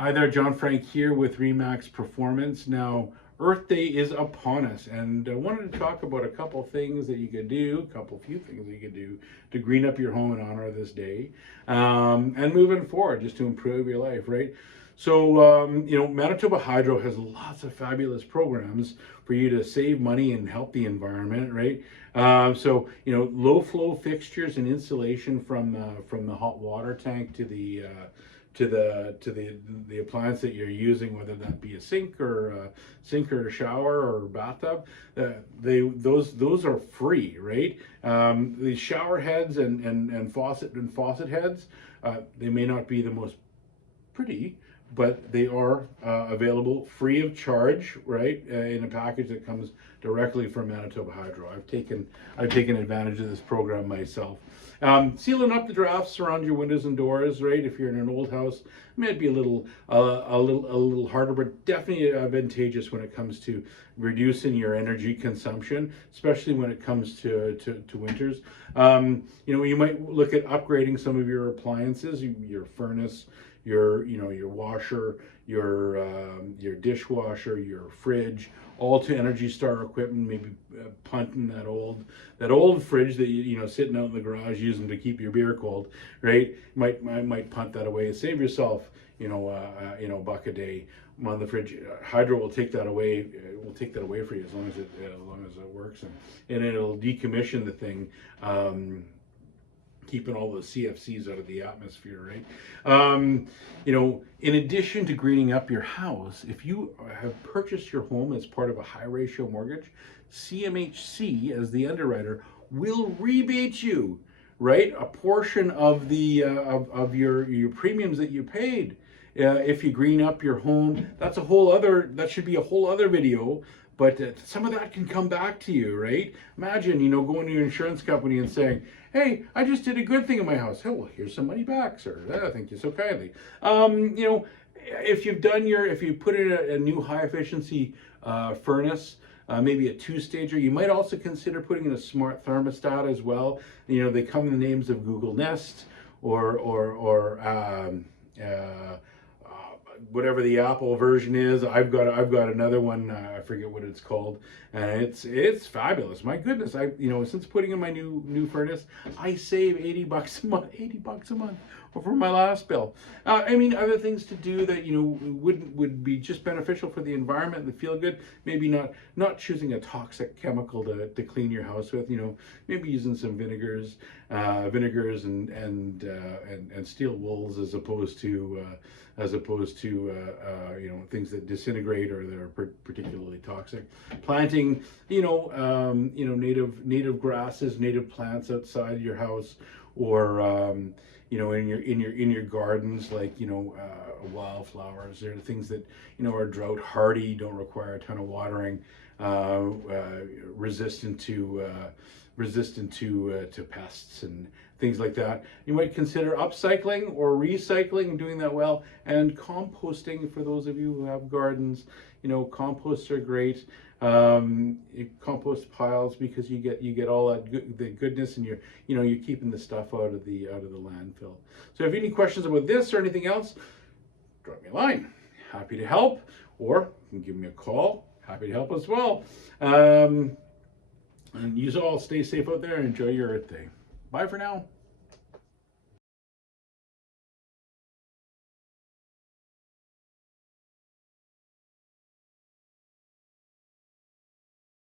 Hi there, John Frank here with Remax Performance. Now, Earth Day is upon us, and I wanted to talk about a couple things that you could do, few things that you could do to green up your home in honor of this day, and moving forward, just to improve your life, right? So, Manitoba Hydro has lots of fabulous programs for you to save money and help the environment, right? Low flow fixtures and insulation from the hot water tank to the appliance that you're using, whether that be a sink or a shower or a bathtub. Those are free, right? The shower heads and faucet heads, they may not be the most pretty, but they are available free of charge, right? In a package that comes directly from Manitoba Hydro. I've taken advantage of this program myself. Sealing up the drafts around your windows and doors, right? If you're in an old house, it might be a little harder, but definitely advantageous when it comes to reducing your energy consumption, especially when it comes to winters. You might look at upgrading some of your appliances, your furnace, your washer, your dishwasher, your fridge, all to Energy Star equipment. Maybe punting that old fridge that you sitting out in the garage using to keep your beer cold, right? Might punt that away and save yourself a buck a day on the fridge. Hydro will take that away. Will take that away for you as long as it works, and it'll decommission the thing. Keeping all the CFCs out of the atmosphere, right? In addition to greening up your house, if you have purchased your home as part of a high ratio mortgage, CMHC, as the underwriter, will rebate you, right, a portion of the of your premiums that you paid. If you green up your home, that should be a whole other video. But some of that can come back to you, right? Imagine, going to your insurance company and saying, "Hey, I just did a good thing in my house. Oh, well, here's some money back, sir. Thank you so kindly." If you put in a new high efficiency furnace, maybe a 2-stager, you might also consider putting in a smart thermostat as well. They come in the names of Google Nest or whatever the Apple version is. I've got another one. I forget what it's called, and it's fabulous. My goodness, since putting in my new furnace, I save $80 a month. $80 a month over my last bill. Other things to do that would be just beneficial for the environment and feel good. Maybe not choosing a toxic chemical to clean your house with. Maybe using some vinegars and steel wools as opposed to things that disintegrate or that are particularly toxic. Planting native grasses, native plants outside your house, or in your gardens, like wildflowers. They're things that are drought hardy, don't require a ton of watering, resistant to pests and things like that. You might consider upcycling or recycling and doing that well, and composting for those of you who have gardens. Composts are great. Compost piles, because you get all that the goodness, and you're keeping the stuff out of the landfill. So if you have any questions about this or anything else, drop me a line. Happy to help, or you can give me a call. Happy to help as well. And you all stay safe out there and enjoy your Earth Day. Bye for now.